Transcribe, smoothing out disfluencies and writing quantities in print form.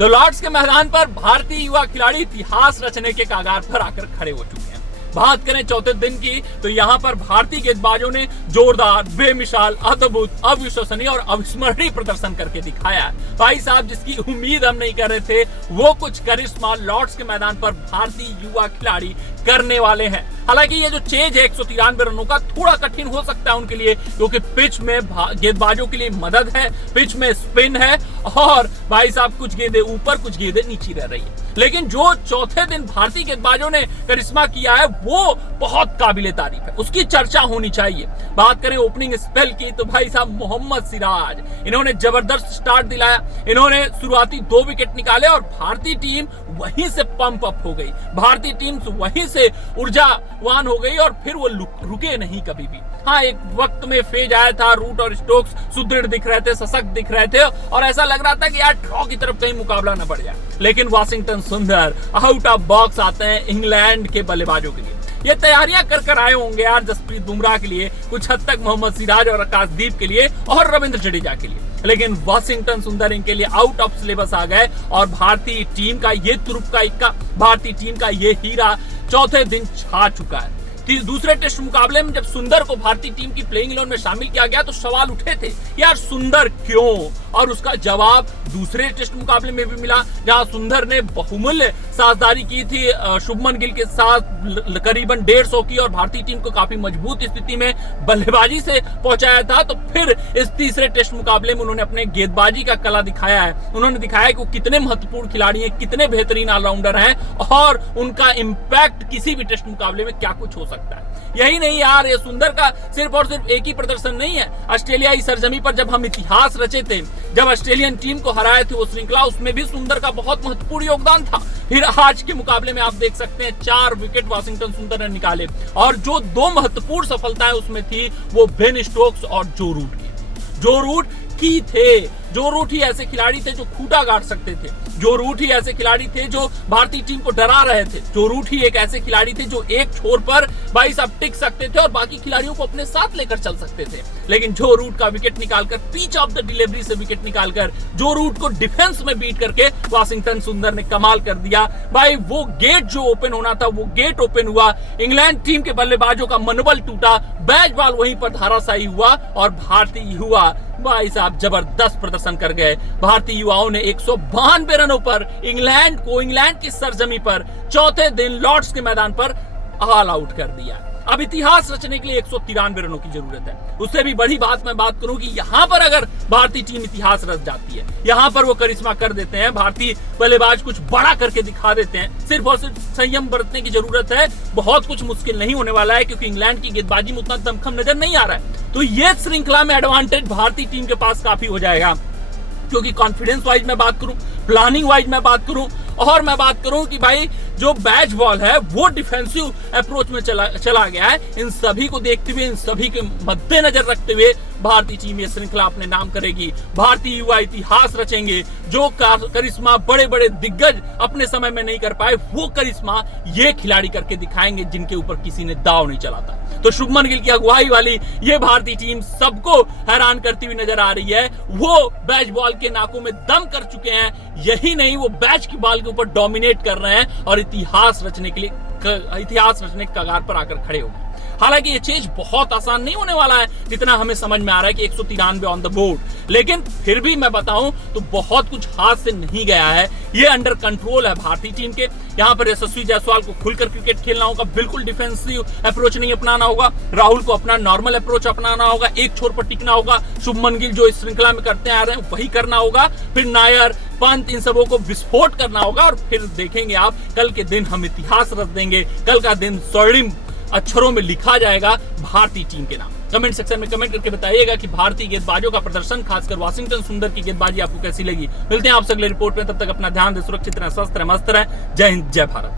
तो लॉर्ड्स के मैदान पर भारतीय युवा खिलाड़ी इतिहास रचने के कगार पर आकर खड़े हो चुके हैं। बात करें चौथे दिन की तो यहाँ पर भारतीय गेंदबाजों ने जोरदार, बेमिसाल, अद्भुत, अविश्वसनीय और अविस्मरणीय प्रदर्शन करके दिखाया। भाई साहब, जिसकी उम्मीद हम नहीं कर रहे थे वो कुछ करिश्मा लॉर्ड्स के मैदान पर भारतीय युवा खिलाड़ी करने वाले हैं। हालांकि ये जो चेज है 193 रनों का, थोड़ा कठिन हो सकता है उनके लिए, क्योंकि पिच में गेंदबाजों के लिए मदद है, पिच में स्पिन है और भाई साहब कुछ गेंदें ऊपर, कुछ गेंदें नीचे रह रही है। लेकिन जो चौथे दिन भारतीय गेंदबाजों ने करिश्मा किया है वो बहुत काबिले तारीफ है, उसकी चर्चा होनी चाहिए। बात करें ओपनिंग स्पेल की तो भाई साहब मोहम्मद सिराज, इन्होंने जबरदस्त स्टार्ट दिलाया। इन्होंने शुरुआती 2 विकेट निकाले और भारतीय टीम वहीं से पंप अप हो गई, भारतीय टीम वहीं से ऊर्जावान हो गई और फिर वो रुके नहीं कभी भी। हाँ, एक वक्त में फेज आया था, रूट और स्टोक्स सुदृढ़ दिख रहे थे, सशक्त दिख रहे थे और ऐसा लग रहा था कि यार ड्रॉ की तरफ कहीं मुकाबला न बढ़ जाए। लेकिन वाशिंगटन सुंदर आउट ऑफ बॉक्स आते हैं इंग्लैंड के बल्लेबाजों के लिए। ये तैयारियां कर आए होंगे यार जसप्रीत बुमराह के लिए, कुछ हद तक मोहम्मद सिराज और आकाशदीप के लिए और रविंद्र जडेजा के लिए, लेकिन वाशिंगटन सुंदर इनके लिए आउट ऑफ सिलेबस आ गए और भारतीय टीम का ये तुरुप का इक्का, भारतीय टीम का ये हीरा चौथे दिन छा चुका है। दूसरे टेस्ट मुकाबले में जब सुंदर को भारतीय टीम की प्लेइंग 11 में शामिल किया गया तो सवाल उठे थे, यार सुंदर क्यों, और उसका जवाब दूसरे टेस्ट मुकाबले में भी मिला, जहां सुंदर ने बहुमूल्य साझेदारी की थी शुभमन गिल के साथ, करीबन 150 की, और भारतीय टीम को काफी मजबूत स्थिति में बल्लेबाजी से पहुंचाया था। तो फिर इस तीसरे टेस्ट मुकाबले में उन्होंने अपने गेंदबाजी का कला दिखाया है, उन्होंने दिखाया कि वो कितने महत्वपूर्ण खिलाड़ी हैं, कितने बेहतरीन ऑलराउंडर हैं और उनका इंपैक्ट किसी भी टेस्ट मुकाबले में क्या कुछ हो सकता है। यही नहीं यार, ये सुंदर का सिर्फ और सिर्फ एक ही प्रदर्शन नहीं है। ऑस्ट्रेलियाई सरजमी पर जब हम इतिहास रचे थे, जब ऑस्ट्रेलियन टीम को हराए थे वो श्रृंखला, उसमें भी सुंदर का बहुत महत्वपूर्ण योगदान था। फिर आज के मुकाबले में आप देख सकते हैं 4 विकेट वाशिंगटन सुंदर ने निकाले और जो 2 महत्वपूर्ण सफलताएं उसमें थी वो बेन स्टोक्स और जो रूट की थे। जो रूट ही ऐसे खिलाड़ी थे जो खूंटा गाड़ सकते थे, जो रूट ही ऐसे खिलाड़ी थे जो भारतीय टीम को डरा रहे थे, जो रूट ही एक ऐसे खिलाड़ी थे जो एक छोर पर भाई साहब टिक सकते थे और बाकी खिलाड़ियों को अपने साथ लेकर चल सकते थे। लेकिन जो रूट का विकेट निकालकर, पिच ऑफ द डिलीवरी से विकेट निकालकर, जो रूट को डिफेंस में बीट करके वाशिंगटन सुंदर ने कमाल कर दिया। भाई वो गेट जो ओपन होना था वो गेट ओपन हुआ, इंग्लैंड टीम के बल्लेबाजों का मनोबल टूटा, बैट बॉल वहीं पर धाराशायी हुआ और भारतीय युवा भाई साहब जबरदस्त प्रदर्शन कर गए। भारतीय युवाओं ने 192 रनों पर इंग्लैंड की सरजमी पर चौथे दिन लॉर्ड्स के मैदान पर ऑल आउट कर दिया। अब इतिहास रचने के लिए 193 रनों की जरूरत है। उससे भी बड़ी बात मैं बात करूं कि यहां पर अगर भारतीय टीम इतिहास रच जाती है, यहां पर वो करिश्मा कर देते हैं, भारतीय बल्लेबाज कुछ बड़ा करके दिखा देते हैं, सिर्फ और सिर्फ संयम बरतने की जरूरत है। बहुत कुछ मुश्किल नहीं होने वाला है क्योंकि इंग्लैंड की गेंदबाजी में उतना दमखम नजर नहीं आ रहा है। तो ये श्रृंखला में एडवांटेज भारतीय टीम के पास काफी हो जाएगा, क्योंकि कॉन्फिडेंस वाइज मैं बात करूं, प्लानिंग वाइज मैं बात करूं और मैं बात करूं कि भाई जो बैच बॉल है वो डिफेंसिव अप्रोच में चला गया है। इन सभी को देखते हुए, इन सभी के मद्देनजर रखते हुए भारतीय टीम ये श्रृंखला अपने नाम करेगी। भारतीय युवा इतिहास रचेंगे। जो करिश्मा बड़े बड़े दिग्गज अपने समय में नहीं कर पाए, वो करिश्मा ये खिलाड़ी करके दिखाएंगे जिनके ऊपर किसी ने दाव नहीं चला था। तो शुभमन गिल की अगुवाई वाली ये भारतीय टीम सबको हैरान करती हुई नजर आ रही है। वो बैच बॉल के नाकों में दम कर चुके हैं, यही नहीं वो बैच की बॉल के ऊपर डोमिनेट कर रहे हैं और इतिहास रचने के कगार पर आकर खड़े हो गए। हालांकि ये चेंज बहुत आसान नहीं होने वाला है जितना हमें समझ में आ रहा है कि 193 ऑन द बोर्ड, लेकिन फिर भी मैं बताऊं तो बहुत कुछ हाथ से नहीं गया है। ये अंडर कंट्रोल है भारतीय टीम के। यहाँ पर यशस्वी जायसवाल को खुलकर क्रिकेट खेलना होगा, बिल्कुल डिफेंसिव अप्रोच नहीं अपनाना होगा। राहुल को अपना नॉर्मल अप्रोच अपनाना होगा, एक छोर पर टिकना होगा। शुभमन गिल जो इस श्रृंखला में करते आ रहे हैं वही करना होगा। फिर नायर, पंत, इन सबों को विस्फोट करना होगा और फिर देखेंगे आप कल के दिन हम इतिहास रच देंगे। कल का दिन स्वर्णिम अक्षरों में लिखा जाएगा भारतीय टीम के नाम। कमेंट सेक्शन में कमेंट करके बताइएगा कि भारतीय गेंदबाजों का प्रदर्शन, खासकर वाशिंगटन सुंदर की गेंदबाजी आपको कैसी लगी। मिलते हैं आपसे अगले रिपोर्ट में, तब तक अपना ध्यान दें, सुरक्षित रहें, स्वस्थ रहें, मस्त रहें। जय हिंद, जय भारत।